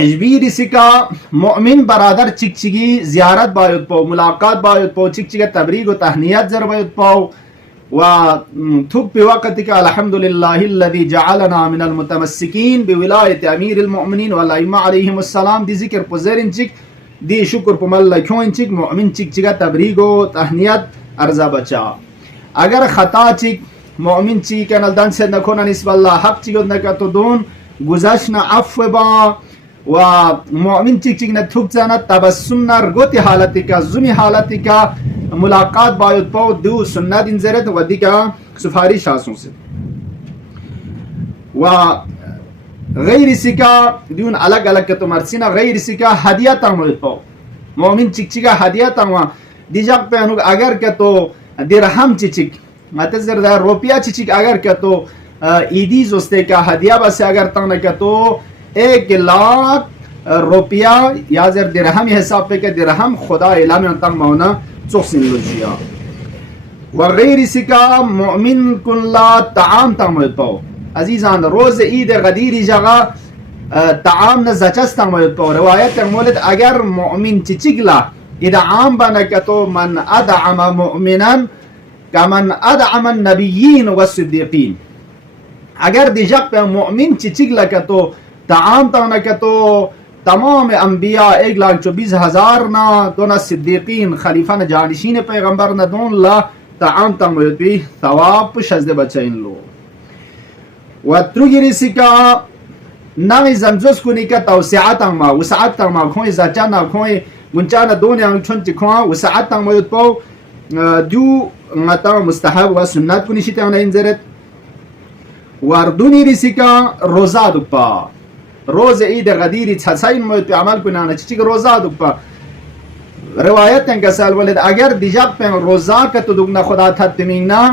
اجبیر سکا مؤمن برادر چکچگی زیارت باید پاو، ملاقات باید پاو، چکچگی تبریک و تهنیت زر باید پاو و توب وقت که الحمدلله الذي جعلنا من المتمسكين بولایت امیر المؤمنین والائمه علیهم السلام دی ذکر پزرین چک دی شکر پمل کیون چک مؤمن چکچگی تبریک و تهنیت ارزا بچا. اگر خطا چک مؤمن چی کنال دن سے نکنن اسم الله حق چی نکتو دون گذشت عفو با و مؤمن چیک چیک نتوب زند تبسم نرگوتی حالتی که زمی حالتی که ملاقات باید پاو دو سنت انزرد و دیگه سفارش آسون سے و غیر سکا دیون الگ الگ که تو مرسینا غیر سکا هدیه تا باید پاو مؤمن چیک چیک هدیه تا دیجاق پہنو اگر که تو درهم چیک چیک متذر در روپیا چیک چیک اگر که تو ایدی زسته که هدیه بس اگر تانه که تو 1,00,000 روپیا یا زر درهمی حساب پہ کہ درهم خدا اعلام انتم مونا چوخسن لجیا و غیر سکا مؤمن کن لا طعام تامید پاو عزیزان روز عید غدیری جگہ طعام نزچست تامید پاو روایت مولد اگر مؤمن چچگلا ادعام بنکتو من ادعم مؤمنا کمن ادعم النبیین و الصدیقین اگر دیجاق پہ مؤمن چچگلا کتو تعام تانا کہ تو تمام انبیاء 1,24,000 نا دونا صدیقین خلیفہ نا جانشین پیغمبر نا دون لا تعام تانا بھی ثواب شزد بچین لو و تروگیری سکا ناغی زمزوز کنی که توسعات تاما وسعات تاما کھوئی زچانا کھوئی گنچانا دونی آنگ چونچی کھوئی وسعات تاما یود پاو دو تا مستحب و سنت کنی شیطه آنه انزرد وردونی رسیکا روزا دوپا روز عید غدیری چساین موید پی عمل کنانا چی که روزا دوپا روایت ہیں کہ سال ولد اگر دیجاب پہ روزا کا تو دگنا خدا تھا تمینا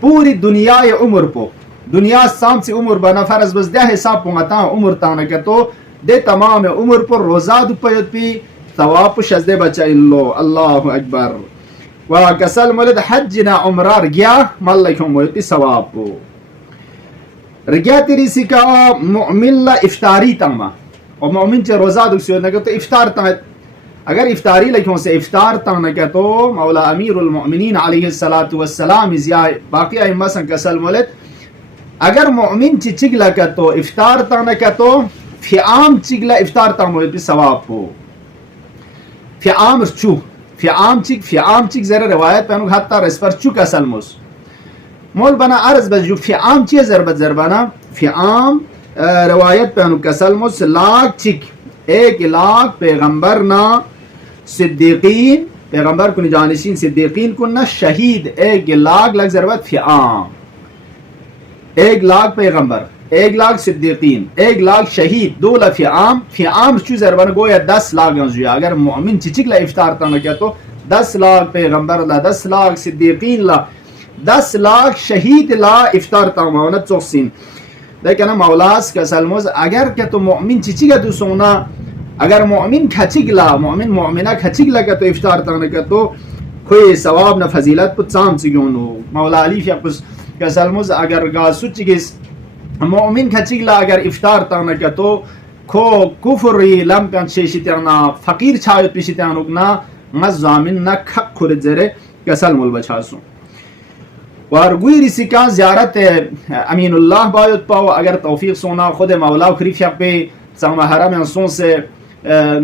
پوری دنیا عمر پو دنیا سام سے عمر بنا فرض بس دہ حساب پونگتا عمر تانا کہ تو دے تمام عمر پر روزا دوپا یود پی ثواب شزدے بچا اللہ اللہ اکبر و کسل مولد حجنا عمرار گیا مالکم موید پی ثواب پو رگیا تیری سی کا مؤمن لا افطاری تاما اور مؤمن چے روزہ دکسی ہوتا ہے تو افطار تاما اگر افطاری لکھوں سے افطار تانا کہ تو مولا امیر المؤمنین علیہ السلام یا باقی ائمہ سن کسل مولد اگر مؤمن چی چگلا کہ تو افطار تانا کہ تو فیعام چگلا افطار تاما ہوئی پی ثواب ہو فیعام چو فیعام چگ ذرا روایت پہنو حتی رس پر چو کسل موس مول بنا عرض بس جو فیعام چیه ضربت ضربانا فیعام روایت پہنو کسل موس لاکھ چک 1,00,000 پیغمبر نا صدیقین پیغمبر کنی جانشین صدیقین کننا شہید 1,00,000 لگ ضربت فیعام 1,00,000 پیغمبر 1,00,000 صدیقین 1,00,000 شہید 2 فیعام فیعام چو ضربانا گویا 10,00,000 گنزویا اگر مؤمن چچک لا افطار تانا کیا تو 10,00,000 پیغمبر لا 10,00,000 صدیقین لا 10,00,000 شہید لا افطار تامانا چوخسین دیکھنا مولاس کا سلموز اگر کہ تو مؤمن چچی گا تو سونا اگر مؤمن کھچگلا مؤمنہ کھچگلا کا تو افطار تانا کا تو کوئی ثواب نہ فضیلت پت سام سگونو مولا علی فیقس کا سلموز اگر گا سچگس مؤمن کھچگلا اگر افطار تانا کا تو کو کفری لم کن شیشتانا فقیر چھایت پیشتانوگنا مزامن نہ کھک خورد زرے کا سلمول بچاسو وارگوی رسی کا زیارت امین اللہ باید پاو اگر توفیق سونا خود مولا و خریف یق پہ سامہ حرم سون سے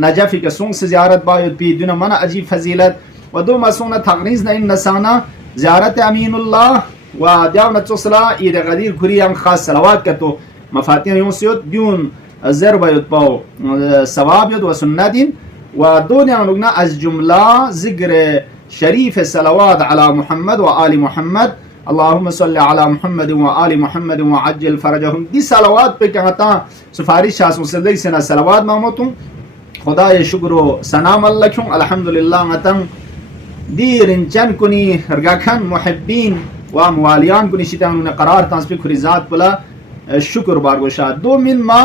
نجفی کے سون سے زیارت باید پی دون من عجیب فضیلت و دو مسونا تغریز نا ان نسانا زیارت امین اللہ و دیاونا تصلا عید غدیر کری ہم خاص صلوات کا تو مفاتیح یون سیوت دیون زر باید پاو ثواب یود و سنتین و دون یانوگنا از جملہ ذکر شریف صلوات علی محمد و آل محمد اللهم صل على محمد وآل محمد وعجل فرجهم دی صلوات پہ کہتا سفارش شاہ صلی سنا صلوات ماموتوں خدا شکر و سنام اللہ کیوں الحمدللہ متن دی رنچن کنی رگاکن محبین و موالیان کنی شیطان قرار تانس پہ کھری ذات پلا شکر بارگوشا دو من ما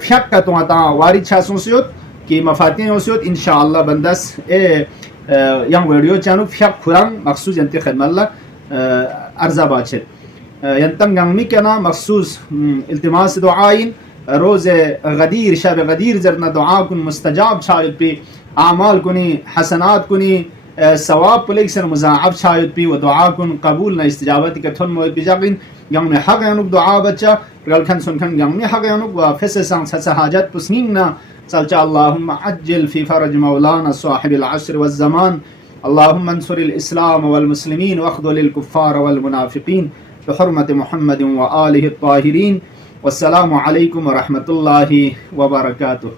فیق کا تو آتا وارد شاہ سنسیوت کی مفاتین ہوسیوت انشاءاللہ بندس ینگ ویڈیو چانو فیق کھران مخصوص انتی خدمت اللہ ارزا باچت ینتن گنگمی کنا مخصوص التماس دعائن روز غدیر شب غدیر زرنا دعا کن مستجاب شاید پی اعمال کنی حسنات کنی ثواب پلیک سر مضاعف شاید پی و دعا کن قبول نه استجابتی که تون موید بجاقین گم حق ینوک دعا بچا رل کن سن کن گم حق ینوک و فس سان سس حاجت پسنینا سالچا اللهم عجل في فرج مولانا صاحب العصر والزمان اللهم انصر الإسلام والمسلمين واخذل الكفار والمنافقين بحرمة محمد وآله الطاهرين والسلام عليكم ورحمة الله وبركاته.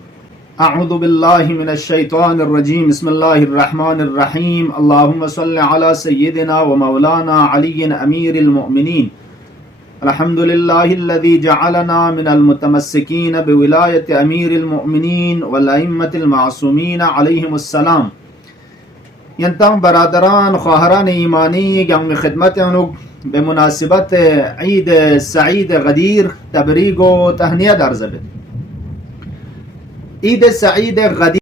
أعوذ بالله من الشيطان الرجيم. بسم الله الرحمن الرحيم. اللهم صل على سيدنا ومولانا علي أمير المؤمنين. الحمد لله الذي جعلنا من المتمسكين بولاية أمير المؤمنين والأئمة المعصومين عليهم السلام. ینتم برادران خواهران ایمانی گم خدمت انو به مناسبت عید سعید غدیر تبریک و تهنیت عرض بدیم. عید سعید غدیر